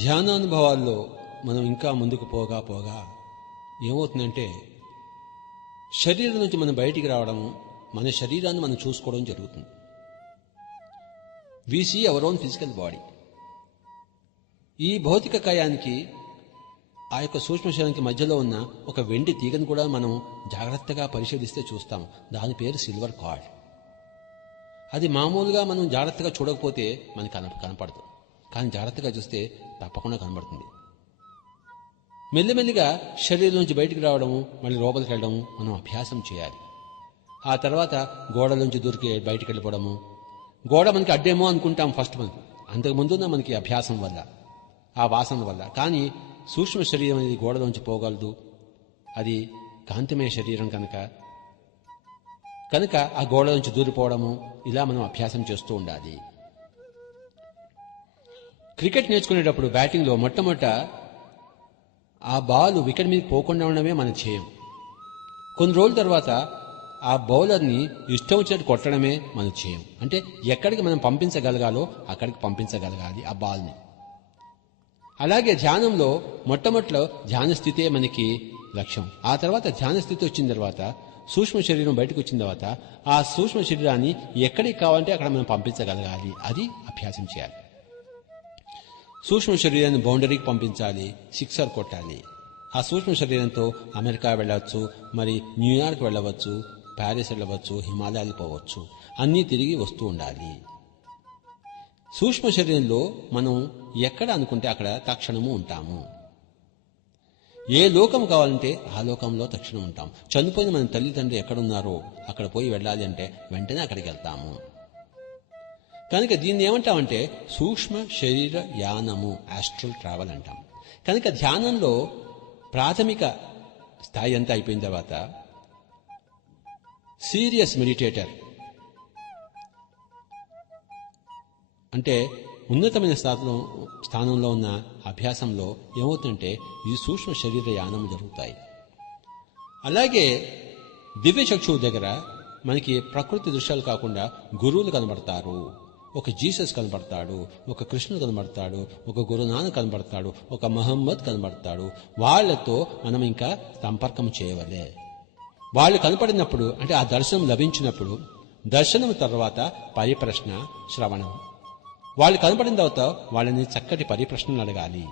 ధ్యానానుభవాల్లో మనం ఇంకా ముందుకు పోగా ఏమవుతుందంటే శరీరం నుంచి మనం బయటికి రావడము, మన శరీరాన్ని మనం చూసుకోవడం జరుగుతుంది. We see our own physical body. ఈ భౌతిక కాయానికి ఆ యొక్క సూక్ష్మ శరీరానికి మధ్యలో ఉన్న ఒక వెండి తీగను కూడా మనం జాగ్రత్తగా పరిశీలిస్తే చూస్తాం. దాని పేరు సిల్వర్ కార్డ్. అది మామూలుగా మనం జాగ్రత్తగా చూడకపోతే మనకి కనపడదు, కానీ జాగ్రత్తగా చూస్తే తప్పకుండా కనబడుతుంది. మెల్లిమెల్లిగా శరీరం నుంచి బయటికి రావడము, మళ్ళీ లోపలికి వెళ్ళడము మనం అభ్యాసం చేయాలి. ఆ తర్వాత గోడ నుంచి దూరికి బయటికి వెళ్ళిపోవడము. గోడ మనకి అడ్డేమో అనుకుంటాం ఫస్ట్ మనకు, అంతకుముందున్న మనకి అభ్యాసం వల్ల, ఆ వాసన వల్ల. కానీ సూక్ష్మ శరీరం అనేది గోడలోంచి పోగలదు. అది కాంతిమయ శరీరం కనుక ఆ గోడ నుంచి దూరిపోవడము, ఇలా మనం అభ్యాసం చేస్తూ ఉండాలి. క్రికెట్ నేర్చుకునేటప్పుడు బ్యాటింగ్లో మొట్టమొదట ఆ బాల్ వికెట్ మీద పోకుండా ఉండడమే మన ధ్యేయం. కొన్ని రోజుల తర్వాత ఆ బౌలర్ని ఇష్టం వచ్చినట్టు కొట్టడమే మన ధ్యేయం. అంటే ఎక్కడికి మనం పంపించగలగాలో అక్కడికి పంపించగలగాలి ఆ బాల్ని. అలాగే ధ్యానంలో మొట్టమొదటిలో ధ్యాన స్థితే మనకి లక్ష్యం. ఆ తర్వాత ధ్యాన స్థితి వచ్చిన తర్వాత సూక్ష్మ శరీరం బయటకు వచ్చిన తర్వాత ఆ సూక్ష్మ శరీరాన్ని ఎక్కడికి కావాలంటే అక్కడ మనం పంపించగలగాలి. అది అభ్యాసం చేయాలి. సూక్ష్మ శరీరాన్ని బౌండరీకి పంపించాలి, సిక్సర్ కొట్టాలి. ఆ సూక్ష్మ శరీరంతో అమెరికా వెళ్ళవచ్చు, మరి న్యూయార్క్ వెళ్ళవచ్చు, ప్యారిస్ వెళ్ళవచ్చు, హిమాలయాలు పోవచ్చు, అన్నీ తిరిగి వస్తూ ఉండాలి. సూక్ష్మ శరీరంలో మనం ఎక్కడ అనుకుంటే అక్కడ తక్షణము ఉంటాము. ఏ లోకం కావాలంటే ఆ లోకంలో తక్షణం ఉంటాం. చనిపోయిన మన తల్లిదండ్రులు ఎక్కడున్నారో అక్కడ పోయి వెళ్ళాలి అంటే వెంటనే అక్కడికి వెళ్తాము. కనుక దీన్ని ఏమంటామంటే సూక్ష్మ శరీర యానము, ఆస్ట్రల్ ట్రావెల్ అంటాం. కనుక ధ్యానంలో ప్రాథమిక స్థాయి అంతా అయిపోయిన తర్వాత సీరియస్ మెడిటేటర్ అంటే ఉన్నతమైన స్థానంలో ఉన్న అభ్యాసంలో ఏమవుతుందంటే ఈ సూక్ష్మ శరీర యానం జరుగుతాయి. అలాగే దివ్యచక్షువు దగ్గర మనకి ప్రకృతి దృశ్యాలు కాకుండా గురువులు కనబడతారు. ఒక జీసస్ కనబడతాడు, ఒక కృష్ణుడు కనబడతాడు, ఒక గురునానక్ కనబడతాడు, ఒక మహమ్మద్ కనబడతాడు. వాళ్లతో మనం ఇంకా సంపర్కం చేయవలే. వాళ్ళు కనపడినప్పుడు అంటే ఆ దర్శనం లభించినప్పుడు, దర్శనం తర్వాత పరిప్రశ్న, శ్రవణం. వాళ్ళు కనపడిన తర్వాత వాళ్ళని చక్కటి పరిప్రశ్నలు అడగాలి.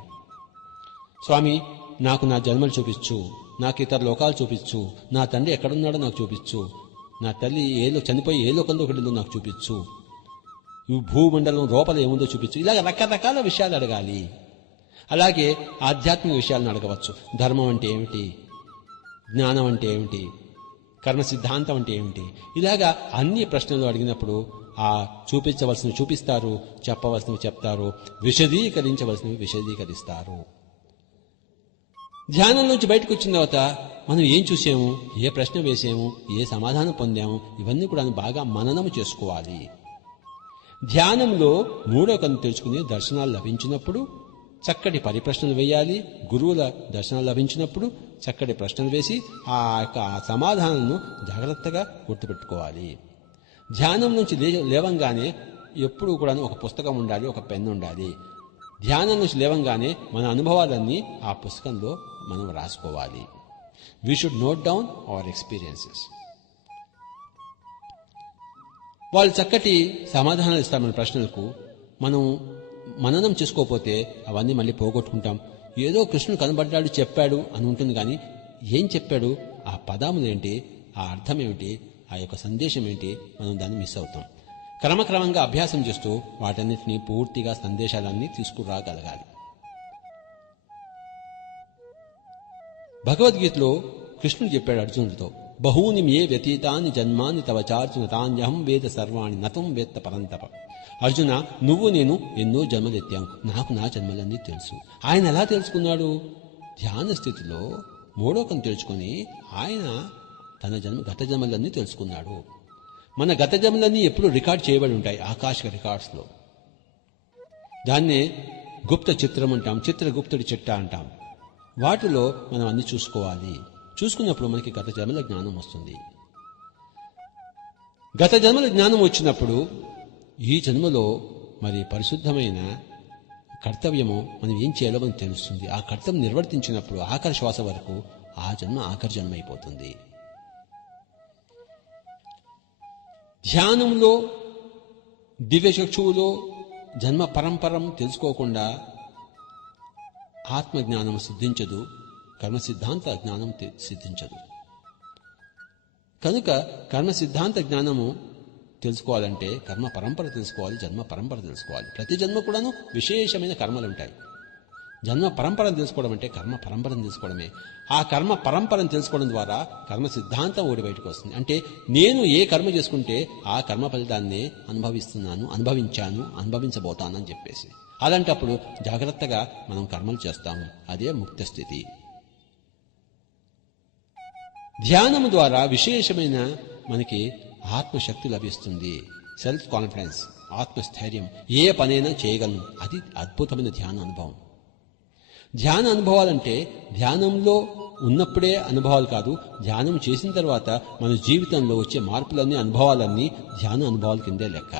స్వామి, నాకు నా జన్మలు చూపించు, నాకు ఇతర లోకాలు చూపించు, నా తండ్రి ఎక్కడున్నాడో నాకు చూపించు, నా తల్లి చనిపోయి ఏ లోకంలో వెళ్ళిందో నాకు చూపించు, ఈ భూమండలం లోపల ఏముందో చూపించు. ఇలాగ రకరకాల విషయాలు అడగాలి. అలాగే ఆధ్యాత్మిక విషయాలను అడగవచ్చు. ధర్మం అంటే ఏమిటి, జ్ఞానం అంటే ఏమిటి, కర్మ సిద్ధాంతం అంటే ఏమిటి, ఇలాగా అన్ని ప్రశ్నలు అడిగినప్పుడు ఆ చూపించవలసినవి చూపిస్తారు, చెప్పవలసినవి చెప్తారు, విశదీకరించవలసినవి విశదీకరిస్తారు. ధ్యానం నుంచి బయటకు వచ్చిన తర్వాత మనం ఏం చూసాము, ఏ ప్రశ్న వేసాము, ఏ సమాధానం పొందాము, ఇవన్నీ కూడా బాగా మననము చేసుకోవాలి. ధ్యానంలో మూడో కన్ను తెరుచుకుని దర్శనాలు లభించినప్పుడు చక్కటి పరిప్రశ్నలు వేయాలి. గురువుల దర్శనాలు లభించినప్పుడు చక్కటి ప్రశ్నలు వేసి ఆ యొక్క సమాధానాలను జాగ్రత్తగా గుర్తుపెట్టుకోవాలి. ధ్యానం నుంచి లేవంగానే ఎప్పుడూ కూడా ఒక పుస్తకం ఉండాలి, ఒక పెన్ను ఉండాలి. ధ్యానం నుంచి లేవంగానే మన అనుభవాలన్నీ ఆ పుస్తకంలో మనం రాసుకోవాలి. We should note down hour experiences. వాళ్ళు చక్కటి సమాధానాలు ఇస్తారు మన ప్రశ్నలకు. మనం మననం చేసుకోకపోతే అవన్నీ మళ్ళీ పోగొట్టుకుంటాం. ఏదో కృష్ణుడు కనబడ్డాడు, చెప్పాడు అని ఉంటుంది, కానీ ఏం చెప్పాడు, ఆ పదములేంటి, ఆ అర్థం ఏమిటి, ఆ యొక్క సందేశం ఏంటి, మనం దాన్ని మిస్ అవుతాం. క్రమక్రమంగా అభ్యాసం చేస్తూ వాటన్నిటినీ పూర్తిగా సందేశాలన్నీ తీసుకురాగలగాలి. భగవద్గీతలో కృష్ణుడు చెప్పాడు అర్జునుడితో, బహూని మే వ్యతీతాని జన్మాని తవ చార్జున తాన్యహం వేద సర్వాణి నతం వేత్త పరంతప. అర్జున, నువ్వు నేను ఎన్నో జన్మలెత్తాము, నాకు నా జన్మలన్నీ తెలుసు. ఆయన ఎలా తెలుసుకున్నాడు? ధ్యాన స్థితిలో మూడో కన్ను తెలుసుకుని ఆయన తన గత జన్మలన్నీ తెలుసుకున్నాడు. మన గత జన్మలన్నీ ఎప్పుడు రికార్డ్ చేయబడి ఉంటాయి ఆకాశిక రికార్డ్స్లో. దాన్నే గుప్త చిత్రం అంటాం, చిత్రగుప్తుడి చిట్ట అంటాం. వాటిలో మనం అన్ని చూసుకోవాలి. చూసుకున్నప్పుడు మనకి గత జన్మల జ్ఞానం వస్తుంది. గత జన్మల జ్ఞానం వచ్చినప్పుడు ఈ జన్మలో మరి పరిశుద్ధమైన కర్తవ్యము మనం ఏం చేయాలో మనకు తెలుస్తుంది. ఆ కర్తవ్యం నిర్వర్తించినప్పుడు ఆఖరి శ్వాస వరకు ఆ జన్మ ఆఖరి జన్మ అయిపోతుంది. ధ్యానంలో దివ్యచక్షువులో జన్మ పరంపరం తెలుసుకోకుండా ఆత్మజ్ఞానం సిద్ధించదు, కర్మ సిద్ధాంత జ్ఞానం సిద్ధించదు. కనుక కర్మ సిద్ధాంత జ్ఞానము తెలుసుకోవాలంటే కర్మ పరంపర తెలుసుకోవాలి, జన్మ పరంపర తెలుసుకోవాలి. ప్రతి జన్మ కూడాను విశేషమైన కర్మలు ఉంటాయి. జన్మ పరంపరను తెలుసుకోవడం అంటే కర్మ పరంపరను తెలుసుకోవడమే. ఆ కర్మ పరంపరను తెలుసుకోవడం ద్వారా కర్మ సిద్ధాంతం ఓడి బయటకు వస్తుంది. అంటే నేను ఏ కర్మ చేసుకుంటే ఆ కర్మ ఫలితాన్ని అనుభవించబోతానని చెప్పేసి, అలాంటప్పుడు జాగ్రత్తగా మనం కర్మలు చేస్తాము. అదే ముక్త స్థితి. ధ్యానము ద్వారా విశేషమైన మనకి ఆత్మశక్తి లభిస్తుంది, సెల్ఫ్ కాన్ఫిడెన్స్, ఆత్మస్థైర్యం. ఏ పనైనా చేయగలను. అది అద్భుతమైన ధ్యాన అనుభవం. ధ్యాన అనుభవాలంటే ధ్యానంలో ఉన్నప్పుడే అనుభవాలు కాదు, ధ్యానం చేసిన తర్వాత మన జీవితంలో వచ్చే మార్పులన్నీ, అనుభవాలన్నీ ధ్యాన అనుభవాల కిందే లెక్క.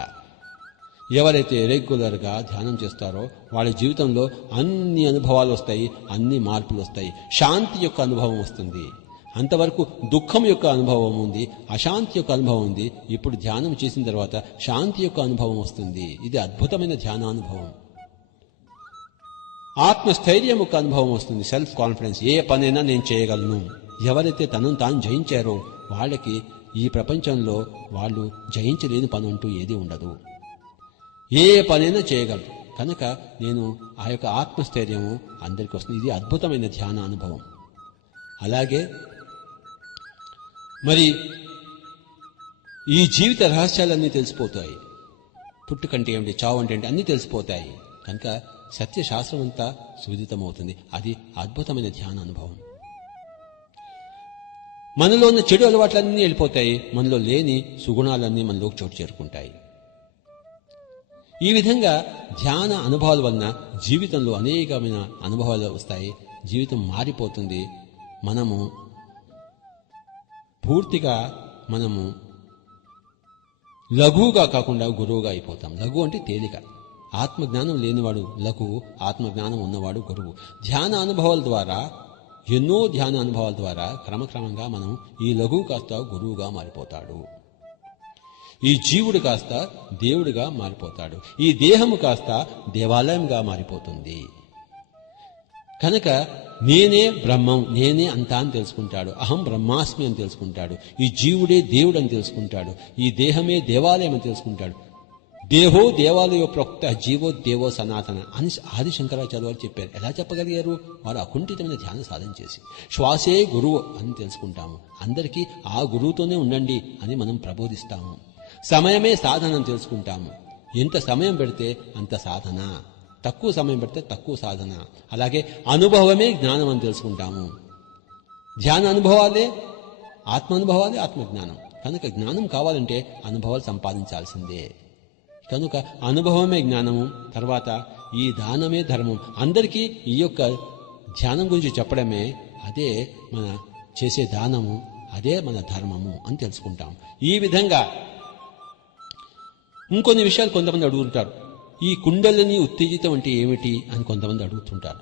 ఎవరైతే రెగ్యులర్గా ధ్యానం చేస్తారో వాళ్ళ జీవితంలో అన్ని అనుభవాలు వస్తాయి, అన్ని మార్పులు వస్తాయి. శాంతి యొక్క అనుభవం వస్తుంది. అంతవరకు దుఃఖం యొక్క అనుభవం ఉంది, అశాంతి యొక్క అనుభవం ఉంది. ఇప్పుడు ధ్యానం చేసిన తర్వాత శాంతి యొక్క అనుభవం వస్తుంది. ఇది అద్భుతమైన ధ్యానానుభవం. ఆత్మస్థైర్యం యొక్క అనుభవం వస్తుంది, సెల్ఫ్ కాన్ఫిడెన్స్. ఏ పనైనా నేను చేయగలను. ఎవరైతే తనను తాను జయించారో వాళ్ళకి ఈ ప్రపంచంలో వాళ్ళు జయించలేని పని అంటూ ఏది ఉండదు. ఏ పనైనా చేయగలరు. కనుక నేను ఆ యొక్క ఆత్మస్థైర్యము అందరికీ వస్తుంది. ఇది అద్భుతమైన ధ్యాన అనుభవం. అలాగే మరి ఈ జీవిత రహస్యాలన్నీ తెలిసిపోతాయి. పుట్టుకంటే ఏమిటి, చావు అంటే అన్నీ తెలిసిపోతాయి. కనుక సత్యశాస్త్రం అంతా సువిదితమవుతుంది. అది అద్భుతమైన ధ్యాన అనుభవం. మనలో ఉన్న చెడు అలవాట్లన్నీ వెళ్ళిపోతాయి, మనలో లేని సుగుణాలన్నీ మనలోకి చోటు చేరుకుంటాయి. ఈ విధంగా ధ్యాన అనుభవాల వలన జీవితంలో అనేకమైన అనుభవాలు వస్తాయి. జీవితం మారిపోతుంది. మనము పూర్తిగా లఘువుగా కాకుండా గురువుగా అయిపోతాం. లఘు అంటే తేలిక. ఆత్మజ్ఞానం లేనివాడు లఘువు, ఆత్మజ్ఞానం ఉన్నవాడు గురువు. ధ్యాన అనుభవాల ద్వారా, ఎన్నో ధ్యాన అనుభవాల ద్వారా క్రమక్రమంగా మనం ఈ లఘువు కాస్త గురువుగా మారిపోతాడు. ఈ జీవుడు కాస్త దేవుడిగా మారిపోతాడు. ఈ దేహము కాస్త దేవాలయంగా మారిపోతుంది. కనుక నేనే బ్రహ్మం, నేనే అంతా అని తెలుసుకుంటాడు. అహం బ్రహ్మాస్మి అని తెలుసుకుంటాడు. ఈ జీవుడే దేవుడు అని తెలుసుకుంటాడు. ఈ దేహమే దేవాలయం అని తెలుసుకుంటాడు. దేహో దేవాలయో ప్రోక్త జీవో దేవో సనాతన అని ఆది శంకరాచార్య వారు చెప్పారు. ఎలా చెప్పగలిగారు? వారు అకుంఠితమైన ధ్యాన సాధన చేసి. శ్వాసే గురువు అని తెలుసుకుంటాము. అందరికీ ఆ గురువుతోనే ఉండండి అని మనం ప్రబోధిస్తాము. సమయమే సాధన అని తెలుసుకుంటాము. ఎంత సమయం పెడితే అంత సాధన, తక్కువ సమయం పెడితే తక్కువ సాధన. అలాగే అనుభవమే జ్ఞానం అని తెలుసుకుంటాము. ధ్యాన అనుభవాలే ఆత్మానుభవాలే ఆత్మజ్ఞానం. కనుక జ్ఞానం కావాలంటే అనుభవాలు సంపాదించాల్సిందే. కనుక అనుభవమే జ్ఞానము. తర్వాత ఈ దానమే ధర్మం. అందరికీ ఈ యొక్క ధ్యానం గురించి చెప్పడమే, అదే మన చేసే దానము, అదే మన ధర్మము అని తెలుసుకుంటాం. ఈ విధంగా ఇంకొన్ని విషయాలు కొంతమంది అడుగుతుంటారు. ఈ కుండలిని ఉత్తేజితం అంటే ఏమిటి అని కొంతమంది అడుగుతుంటారు.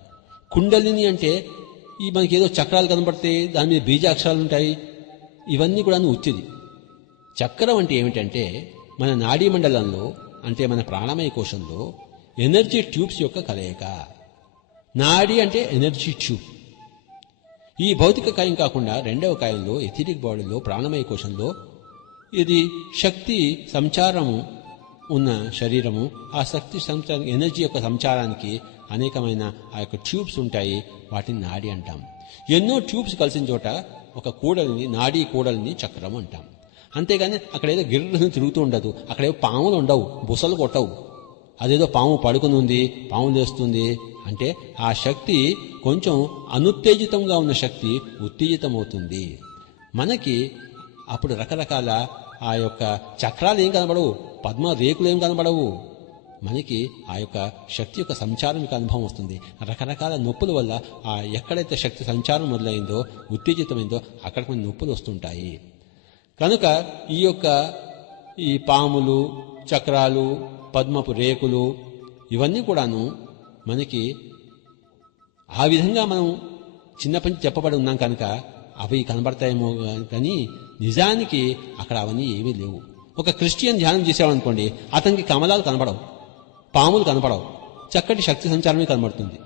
కుండలిని అంటే ఈ మనకి ఏదో చక్రాలు కనబడతాయి, దాని మీద బీజాక్షరాలు ఉంటాయి, ఇవన్నీ కూడా ఉత్తిది. చక్రం అంటే ఏమిటంటే మన నాడీ మండలంలో, అంటే మన ప్రాణమయ కోశంలో ఎనర్జీ ట్యూబ్స్ యొక్క కలయిక. నాడీ అంటే ఎనర్జీ ట్యూబ్. ఈ భౌతిక కాయం కాకుండా రెండవ కాయంలో ఎథిరిక్ బాడీలో ప్రాణమయ కోశంలో ఇది శక్తి సంచారము ఉన్న శరీరము. ఆ శక్తి సంచారం, ఎనర్జీ యొక్క సంచారానికి అనేకమైన ఆ యొక్క ట్యూబ్స్ ఉంటాయి. వాటిని నాడి అంటాం. ఎన్నో ట్యూబ్స్ కలిసిన చోట ఒక కూడలిని, నాడీ కూడలిని చక్రం అంటాం. అంతేగాని అక్కడ ఏదో గిర్రని తిరుగుతూ ఉండదు. అక్కడేదో పాములు ఉండవు, బుసలు కొట్టవు. అదేదో పాము పడుకుని ఉంది, పాము లేస్తుంది అంటే ఆ శక్తి కొంచెం అనుత్తేజితంగా ఉన్న శక్తి ఉత్తేజితమవుతుంది. మనకి అప్పుడు రకరకాల ఆ యొక్క చక్రాలు ఏం కనబడవు, పద్మ రేకులు ఏం కనబడవు. మనకి ఆ యొక్క శక్తి యొక్క సంచారం యొక్క అనుభవం వస్తుంది. రకరకాల నొప్పుల వల్ల ఆ ఎక్కడైతే శక్తి సంచారం మొదలైందో, ఉత్తేజితమైందో అక్కడ కొన్ని నొప్పులు వస్తుంటాయి. కనుక ఈ పాములు, చక్రాలు, పద్మపు రేకులు ఇవన్నీ కూడాను మనకి ఆ విధంగా మనం చిన్నప్పటి నుంచి చెప్పబడి ఉన్నాం కనుక అవి కనబడతాయేమో కానీ నిజానికి అక్కడ అవన్నీ ఏమీ లేవు. ఒక క్రిస్టియన్ ధ్యానం చేసామనుకోండి, అతనికి కమలాలు కనబడవు, పాములు కనబడవు, చక్కటి శక్తి సంచారమే కనబడుతుంది.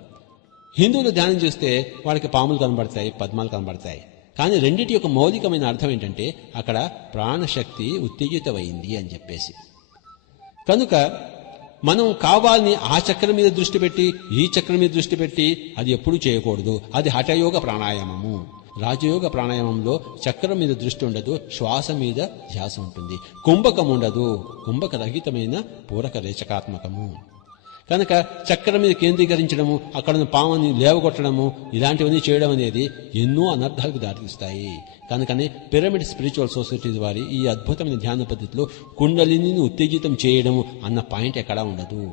హిందువులు ధ్యానం చేస్తే వాళ్ళకి పాములు కనబడతాయి, పద్మాలు కనబడతాయి. కానీ రెండిటి యొక్క మౌలికమైన అర్థం ఏంటంటే అక్కడ ప్రాణశక్తి ఉత్తేజితమైంది అని చెప్పేసి. కనుక మనం కావాలని ఆ చక్రం మీద దృష్టి పెట్టి ఈ చక్రం మీద దృష్టి పెట్టి అది ఎప్పుడూ చేయకూడదు. అది హఠయోగ ప్రాణాయామము. రాజయోగ ప్రాణాయామంలో చక్రం మీద దృష్టి ఉండదు, శ్వాస మీద ధ్యాస ఉంటుంది. కుంభకం ఉండదు, కుంభక రహితమైన పూరక రేచకాత్మకము. కనుక చక్రం మీద కేంద్రీకరించడము, అక్కడ పాముని లేవగొట్టడము, ఇలాంటివన్నీ చేయడం అనేది ఎన్నో అనర్థాలకు దారితీస్తాయి. కనుకనే పిరమిడ్ స్పిరిచువల్ సొసైటీ వారి ఈ అద్భుతమైన ధ్యాన పద్ధతిలో కుండలిని ఉత్తేజితం చేయడము అన్న పాయింట్ ఎక్కడా ఉండదు.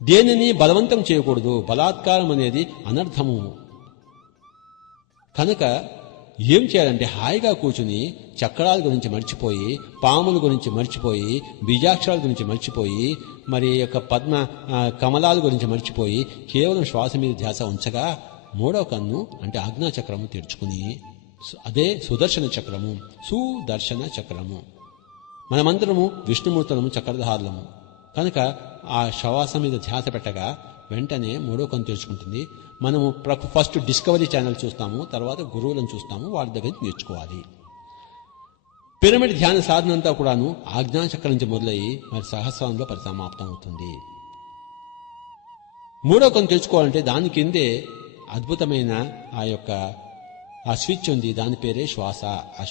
దేనిని బలవంతం చేయకూడదు, బలాత్కారం అనేది అనర్థము. కనుక ఏం చేయాలంటే హాయిగా కూర్చుని చక్రాల గురించి మర్చిపోయి, పాముల గురించి మర్చిపోయి, బీజాక్షరాల గురించి మర్చిపోయి, మరి యొక్క పద్మ కమలాల గురించి మర్చిపోయి కేవలం శ్వాస మీద ధ్యాస ఉంచగా మూడవ కన్ను అంటే ఆజ్ఞాచక్రము తెరుచుకుని, అదే సుదర్శన చక్రము. సుదర్శన చక్రము. మనమందరము విష్ణుమూర్తులము, చక్రధారులము. కనుక ఆ శ్వాస మీద ధ్యాస పెట్టగా వెంటనే మూడో కన్ను తెరుచుకుంటుంది. మనము ఫస్ట్ డిస్కవరీ ఛానల్ చూస్తాము, తర్వాత గురువులను చూస్తాము, వాళ్ళ దగ్గర నేర్చుకోవాలి. పిరమిడ్ ధ్యాన సాధన అంతా కూడాను ఆజ్ఞాచక్రం నుంచి మొదలయ్యి మరి సహస్రంలో పరిసమాప్తం అవుతుంది. మూడో కన్ను తెరుచుకోవాలంటే దాని కిందే అద్భుతమైన ఆ స్విచ్ ఉంది, దాని పేరే శ్వాస. ఆ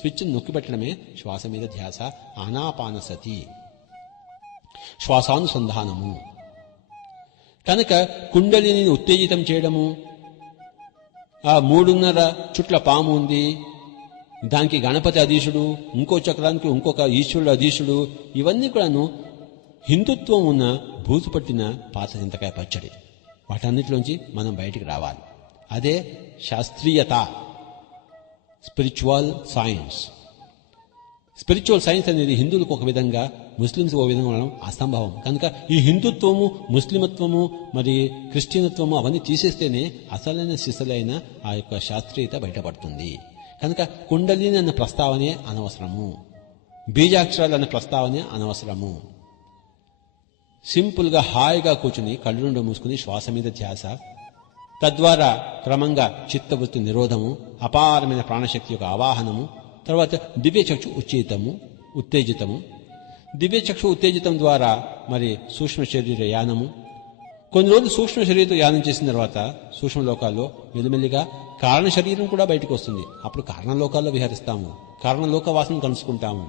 స్విచ్ నొక్కి పెట్టడమే శ్వాస మీద ధ్యాస. ఆనాపానసతి, శ్వాసానుసంధానము. కనుక కుండలిని ఉత్తేజితం చేయడము, ఆ 3.5 చుట్ల పాము ఉంది, దానికి గణపతి అధీశుడు, ఇంకో చక్రానికి ఇంకొక ఈశ్వరుడు అధీశుడు, ఇవన్నీ కూడాను హిందుత్వం ఉన్న బూజు పట్టిన పాత చింతకాయ పచ్చడి. వాటన్నిటిలోంచి మనం బయటికి రావాలి. అదే శాస్త్రీయత, స్పిరిచువల్ సైన్స్. స్పిరిచువల్ సైన్స్ అనేది హిందువులకు ఒక విధంగా, ముస్లింస్ ఒక విధంగా ఉండడం అసంభవం. కనుక ఈ హిందుత్వము, ముస్లిమత్వము, మరి క్రిస్టియనత్వము అవన్నీ తీసేస్తేనే అసలైన సిసలైన ఆ యొక్క శాస్త్రీయత బయటపడుతుంది. కనుక కుండలిని అన్న ప్రస్తావనే అనవసరము, బీజాక్షరాలు అన్న ప్రస్తావనే అనవసరము. సింపుల్గా హాయిగా కూర్చుని కళ్ళు రెండు మూసుకుని శ్వాస మీద ధ్యాస, తద్వారా క్రమంగా చిత్తవృత్తి నిరోధము, అపారమైన ప్రాణశక్తి యొక్క ఆవాహనము, తర్వాత దివ్యచక్షు ఉత్తేజితము. దివ్యచక్షు ఉత్తేజితం ద్వారా మరి సూక్ష్మ శరీర యానము. కొన్ని రోజులు సూక్ష్మ శరీరంతో యానం చేసిన తర్వాత సూక్ష్మ లోకాల్లో మెల్లిమెల్లిగా కారణ శరీరం కూడా బయటకు వస్తుంది. అప్పుడు కారణలోకాల్లో విహరిస్తాము, కారణలోక వాసన కలుసుకుంటాము,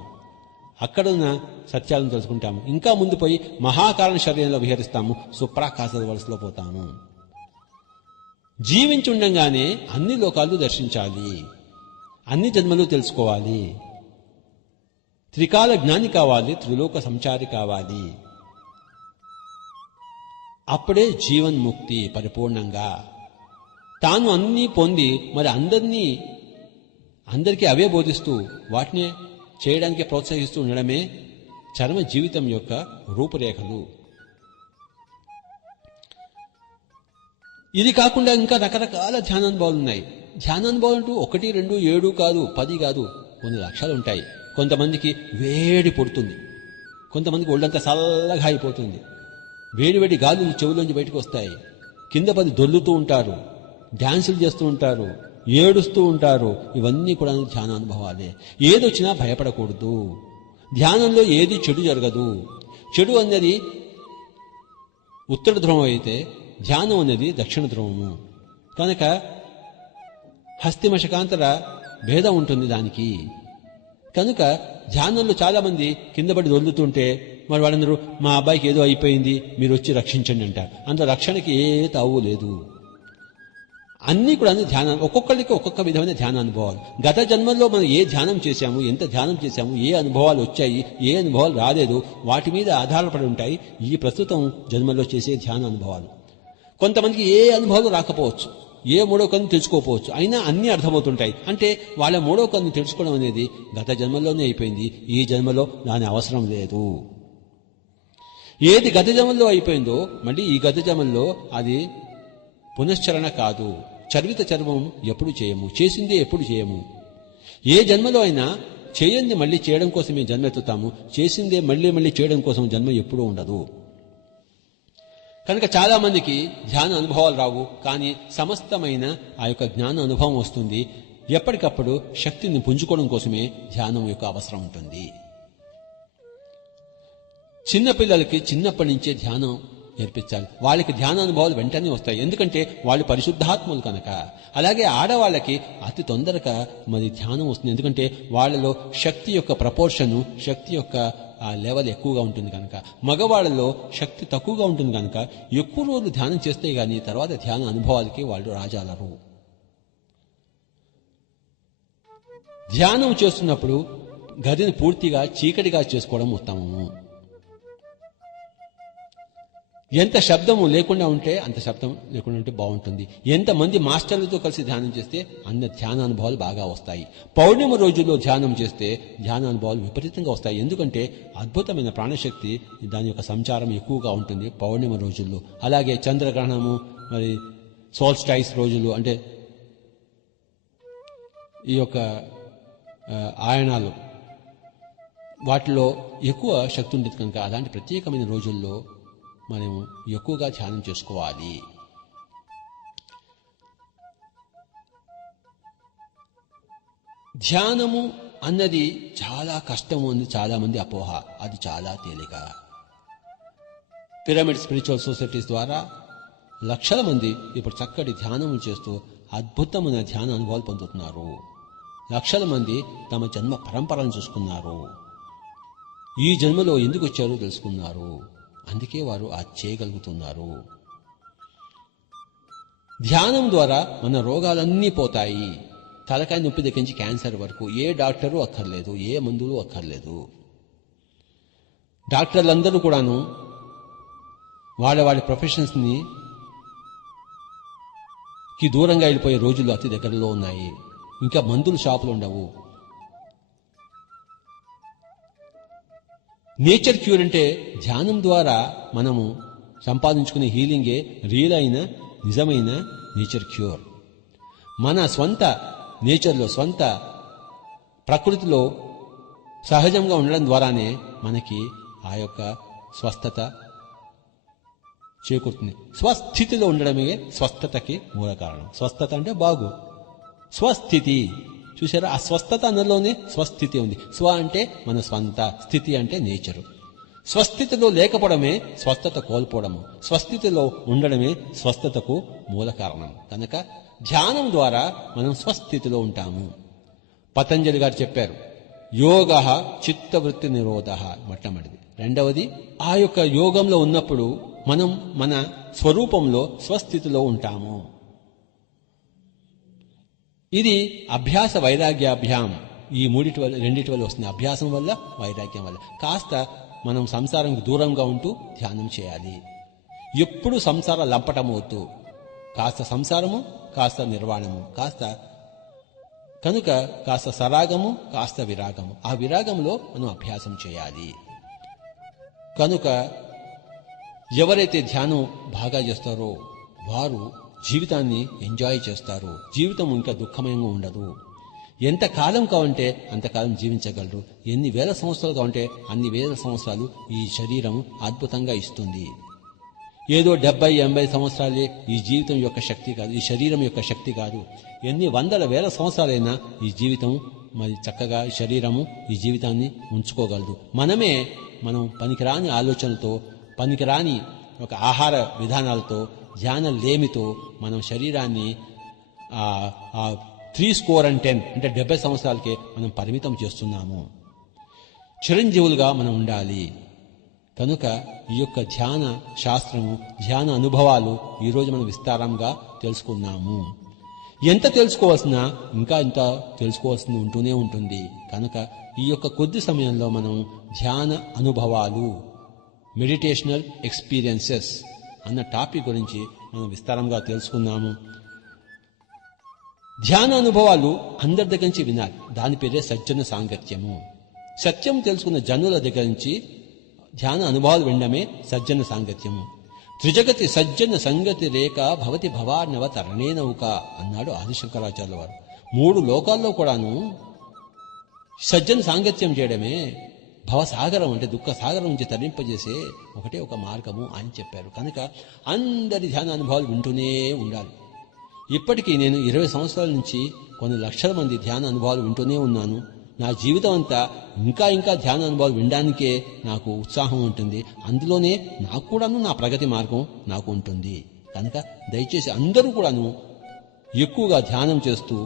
అక్కడున్న సత్యాలను తెలుసుకుంటాము. ఇంకా ముందు పోయి మహాకారణ శరీరంలో విహరిస్తాము, సుప్రాకాశ వలసలో పోతాము. జీవించి ఉండంగానే అన్ని లోకాలు దర్శించాలి, అన్ని జన్మలు తెలుసుకోవాలి, త్రికాల జ్ఞాని కావాలి, త్రిలోక సంచారి కావాలి. అప్పుడే జీవన్ముక్తి పరిపూర్ణంగా. తాను అన్నీ పొంది మరి అందరికీ అవే బోధిస్తూ వాటిని చేయడానికి ప్రోత్సహిస్తూ ఉండడమే చర్మ జీవితం యొక్క రూపురేఖలు. ఇది కాకుండా ఇంకా రకరకాల ధ్యానానుభవాలు ఉన్నాయి. ధ్యానానుభవాలు అంటూ 1, 2, 7 కాదు, 10 కాదు, కొన్ని లక్షలు ఉంటాయి. కొంతమందికి వేడి పుడుతుంది, కొంతమందికి ఒళ్ళంతా చల్లగా అయిపోతుంది, వేడి వేడి గాలులు చెవులోంచి బయటకు వస్తాయి, కింద పది దొల్లుతూ ఉంటారు, డ్యాన్సులు చేస్తూ ఉంటారు, ఏడుస్తూ ఉంటారు. ఇవన్నీ కూడా ధ్యానానుభవాలే. ఏదొచ్చినా భయపడకూడదు. ధ్యానంలో ఏది చెడు జరగదు. చెడు అనేది ఉత్తర ధ్రువం అయితే ధ్యానం అనేది దక్షిణ ధ్రువము. కనుక హస్తిమశకాంతర భేదం ఉంటుంది దానికి. కనుక ధ్యానంలో చాలామంది కింద పడి దొల్లుతుంటే మరి వాళ్ళందరూ మా అబ్బాయికి ఏదో అయిపోయింది, మీరు వచ్చి రక్షించండి అంటారు. అందులో రక్షణకి ఏ తావు లేదు. అన్నీ కూడా ధ్యానం, ఒక్కొక్కరికి ఒక్కొక్క విధమైన ధ్యాన అనుభవాలు. గత జన్మల్లో మనం ఏ ధ్యానం చేశాము, ఎంత ధ్యానం చేశాము, ఏ అనుభవాలు వచ్చాయి, ఏ అనుభవాలు రాలేదు, వాటి మీద ఆధారపడి ఉంటాయి ఈ ప్రస్తుతం జన్మలో చేసే ధ్యాన అనుభవాలు. కొంతమందికి ఏ అనుభవాలు రాకపోవచ్చు, ఏ మూడో కన్ను తెలుసుకోకపోవచ్చు, అయినా అన్నీ అర్థమవుతుంటాయి. అంటే వాళ్ళ మూడో కన్ను తెలుసుకోవడం అనేది గత జన్మలోనే అయిపోయింది, ఈ జన్మలో దాని అవసరం లేదు. ఏది గత జన్మలో అయిపోయిందో మళ్ళీ ఈ గత జన్మలో అది పునశ్చరణ కాదు. చర్విత చర్మం ఎప్పుడు చేయము, చేసిందే ఎప్పుడు చేయము. ఏ జన్మలో అయినా చేయంది మళ్ళీ చేయడం కోసమే జన్మ ఎత్తుతాము, చేసిందే మళ్ళీ మళ్ళీ చేయడం కోసం జన్మ ఎప్పుడూ ఉండదు. కనుక చాలా మందికి ధ్యాన అనుభవాలు రావు, కానీ సమస్తమైన ఆ యొక్క జ్ఞాన అనుభవం వస్తుంది. ఎప్పటికప్పుడు శక్తిని పుంజుకోవడం కోసమే ధ్యానం యొక్క అవసరం ఉంటుంది. చిన్నపిల్లలకి చిన్నప్పటి నుంచే ధ్యానం నేర్పించాలి. వాళ్ళకి ధ్యాన అనుభవాలు వెంటనే వస్తాయి, ఎందుకంటే వాళ్ళు పరిశుద్ధాత్ములు కనుక. అలాగే ఆడవాళ్ళకి అతి తొందరగా మరి ధ్యానం వస్తుంది, ఎందుకంటే వాళ్ళలో శక్తి యొక్క ప్రపోర్షను, శక్తి యొక్క ఆ లెవెల్ ఎక్కువగా ఉంటుంది కనుక. మగవాళ్ళలో శక్తి తక్కువగా ఉంటుంది కనుక ఎక్కువ రోజులు ధ్యానం చేస్తే గానీ తర్వాత ధ్యాన అనుభవాలకి వాళ్ళు రాజాలరు. ధ్యానం చేస్తున్నప్పుడు గదిని పూర్తిగా చీకటిగా చేసుకోవడం ఉత్తమము. ఎంత శబ్దము లేకుండా ఉంటే అంత శబ్దం లేకుండా ఉంటే బాగుంటుంది. ఎంతమంది మాస్టర్లతో కలిసి ధ్యానం చేస్తే అన్ని ధ్యాన అనుభవాలు బాగా వస్తాయి. పౌర్ణిమ రోజుల్లో ధ్యానం చేస్తే ధ్యాన అనుభవాలు విపరీతంగా వస్తాయి, ఎందుకంటే అద్భుతమైన ప్రాణశక్తి దాని యొక్క సంచారం ఎక్కువగా ఉంటుంది పౌర్ణిమ రోజుల్లో. అలాగే చంద్రగ్రహణము, మరి సోల్స్టైస్ రోజులు, అంటే ఈ యొక్క ఆయనాలు, వాటిలో ఎక్కువ శక్తి ఉంటుంది కనుక అలాంటి ప్రత్యేకమైన రోజుల్లో మనం ఎక్కువగా ధ్యానం చేసుకోవాలి. ధ్యానము అన్నది చాలా కష్టము అని చాలా మంది అపోహ. అది చాలా తేలిక. పిరమిడ్ స్పిరిచువల్ సొసైటీస్ ద్వారా లక్షల మంది ఇప్పుడు చక్కటి ధ్యానములు చేస్తూ అద్భుతమైన ధ్యాన అనుభవాలు పొందుతున్నారు. లక్షల మంది తమ జన్మ పరంపరను చూసుకున్నారు. ఈ జన్మలో ఎందుకు వచ్చారో తెలుసుకున్నారు. అందుకే వారు ఆ చేయగలుగుతున్నారు. ధ్యానం ద్వారా మన రోగాలన్నీ పోతాయి. తలకాయ నొప్పి దగ్గర నుంచి క్యాన్సర్ వరకు ఏ డాక్టరు అక్కర్లేదు, ఏ మందులు అక్కర్లేదు. డాక్టర్లందరూ కూడాను వాళ్ళ ప్రొఫెషన్స్ని కి దూరంగా వెళ్ళిపోయే రోజులు అతి దగ్గరలో ఉన్నాయి. ఇంకా మందులు షాపులు ఉండవు. నేచర్ క్యూర్ అంటే ధ్యానం ద్వారా మనము సంపాదించుకునే హీలింగే రియల్ అయిన నిజమైన నేచర్ క్యూర్. మన స్వంత నేచర్లో, స్వంత ప్రకృతిలో సహజంగా ఉండడం ద్వారానే మనకి ఆ యొక్క స్వస్థత చేకూరుతుంది. స్వస్థితిలో ఉండడమే స్వస్థతకి మూల కారణం. స్వస్థత అంటే బాగు, స్వస్థితి చూసారా, ఆ స్వస్థత అన్నలోనే స్వస్థితి ఉంది. స్వ అంటే మన స్వంత, స్థితి అంటే నేచరు. స్వస్థితిలో లేకపోవడమే స్వస్థత కోల్పోవడము, స్వస్థితిలో ఉండడమే స్వస్థతకు మూల కారణం. కనుక ధ్యానం ద్వారా మనం స్వస్థితిలో ఉంటాము. పతంజలి గారు చెప్పారు, యోగ చిత్తవృత్తి నిరోధ మొట్టమొదటిది. రెండవది, ఆ యొక్క యోగంలో ఉన్నప్పుడు మనం మన స్వరూపంలో స్వస్థితిలో ఉంటాము. ఇది అభ్యాస వైరాగ్యాభ్యాం, ఈ మూడిటి వల్ల, రెండిటి వల్ల వస్తుంది. అభ్యాసం వల్ల, వైరాగ్యం వల్ల. కాస్త మనం సంసారంకి దూరంగా ఉంటూ ధ్యానం చేయాలి. ఎప్పుడు సంసార లంపటమవుతూ, కాస్త సంసారము, కాస్త నిర్వాణము, కనుక కాస్త సరాగము, కాస్త విరాగము. ఆ విరాగంలో మనం అభ్యాసం చేయాలి. కనుక ఎవరైతే ధ్యానం బాగా చేస్తారో వారు జీవితాన్ని ఎంజాయ్ చేస్తారు. జీవితం ఇంకా దుఃఖమయంగా ఉండదు. ఎంత కాలం కావంటే అంతకాలం జీవించగలరు. ఎన్ని వేల సంవత్సరాలు కావంటే అన్ని వేల సంవత్సరాలు ఈ శరీరం అద్భుతంగా ఇస్తుంది. ఏదో 70-80 సంవత్సరాలే ఈ జీవితం యొక్క శక్తి కాదు, ఈ శరీరం యొక్క శక్తి కాదు. ఎన్ని వందల వేల సంవత్సరాలైనా ఈ జీవితం మరి చక్కగా శరీరము ఈ జీవితాన్ని ఉంచుకోగలదు. మనం పనికిరాని ఆలోచనలతో, పనికిరాని ఒక ఆహార విధానాలతో, ధ్యాన లేమితో మనం శరీరాన్ని 310 అంటే 70 సంవత్సరాలకే మనం పరిమితం చేస్తున్నాము. చిరంజీవులుగా మనం ఉండాలి. కనుక ఈ యొక్క ధ్యాన శాస్త్రము, ధ్యాన అనుభవాలు ఈరోజు మనం విస్తారంగా తెలుసుకున్నాము. ఎంత తెలుసుకోవాల్సిన ఇంకా ఇంత తెలుసుకోవాల్సింది ఉంటూనే ఉంటుంది. కనుక ఈ యొక్క కొద్ది సమయంలో మనం ధ్యాన అనుభవాలు, మెడిటేషనల్ ఎక్స్పీరియన్సెస్ అన్న టాపిక్ గురించి మనం విస్తారంగా తెలుసుకున్నాము. ధ్యాన అనుభవాలు అందరి దగ్గర నుంచి వినాలి. దాని పేరే సజ్జన సాంగత్యము. సత్యం తెలుసుకున్న జనుల దగ్గర నుంచి ధ్యాన అనుభవాలు వినడమే సజ్జన సాంగత్యము. త్రిజగతి సజ్జన సంగతి రేఖ భవతి భవార్ణవ తరణే నౌక అన్నాడు ఆదిశంకరాచార్యుల వారు. 3 లోకాల్లో కూడాను సజ్జన సాంగత్యం చేయడమే భవసాగరం అంటే దుఃఖ సాగరం నుంచి తరింపజేసే ఒకటే ఒక మార్గము అని చెప్పారు. కనుక అందరి ధ్యాన అనుభవాలు వింటూనే ఉండాలి. ఇప్పటికీ నేను 20 సంవత్సరాల నుంచి కొన్ని లక్షల మంది ధ్యాన అనుభవాలు వింటూనే ఉన్నాను. నా జీవితం అంతా ఇంకా ఇంకా ధ్యాన అనుభవాలు వినడానికే నాకు ఉత్సాహం ఉంటుంది. అందులోనే నాకు కూడాను నా ప్రగతి మార్గం నాకు ఉంటుంది. కనుక దయచేసి అందరూ కూడాను ఎక్కువగా ధ్యానం చేస్తూ,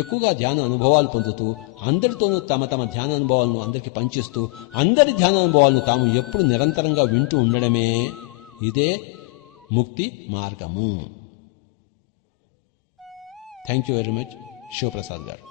ఎక్కువగా ధ్యాన అనుభవాలు పొందుతూ, అందరితోనూ తమ తమ ధ్యాన అనుభవాలను అందరికీ పంచిస్తూ, అందరి ధ్యాన అనుభవాలను తాము ఎప్పుడు నిరంతరంగా వింటూ ఉండడమే ఇదే ముక్తి మార్గము. Thank you very much. Shivaprasad గారు.